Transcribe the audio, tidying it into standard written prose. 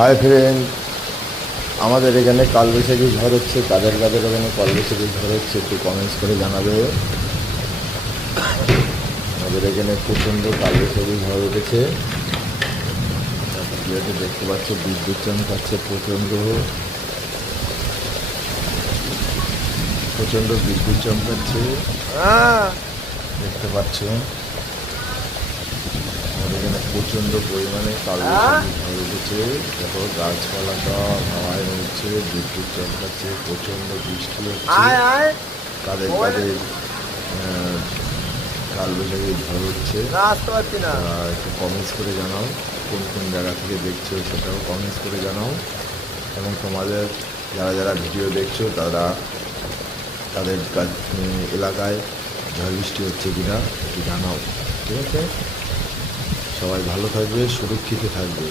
Hi friend, আমাদের এখানে কালবৈশাখী ঝড় হচ্ছে। কাদের কাদের ওখানে কালবৈশাখী ঝড় হচ্ছে একটু কমেন্টস করে জানাবে। আমাদের এখানে প্রচণ্ড কালবৈশাখী ঝড় উঠেছে। ভিডিওতে দেখতে পাচ্ছ বিদ্যুৎ চমকাচ্ছে, প্রচণ্ড প্রচণ্ড বিদ্যুৎ চমকাচ্ছে, দেখতে পাচ্ছ। আমাদের এখানে প্রচণ্ড পরিমাণে কালবৈশাখী ঝড় উঠেছে। দেখো গাছপালা সব হাওয়ায় হচ্ছে, বিদ্যুৎ চমকাচ্ছে, প্রচণ্ড বৃষ্টি হচ্ছে। কাদের কাদের কালবৈশাখী ঝড় হচ্ছে একটু কমেন্টস করে জানাও। কোন কোন জায়গা থেকে দেখছো সেটাও কমেন্টস করে জানাও। এবং তোমাদের যারা যারা ভিডিও দেখছো তারা তাদের এলাকায় ঝড় বৃষ্টি হচ্ছে কিনা একটু জানাও। ঠিক আছে, সবাই ভালো থাকবে, সুরক্ষিত থাকবে।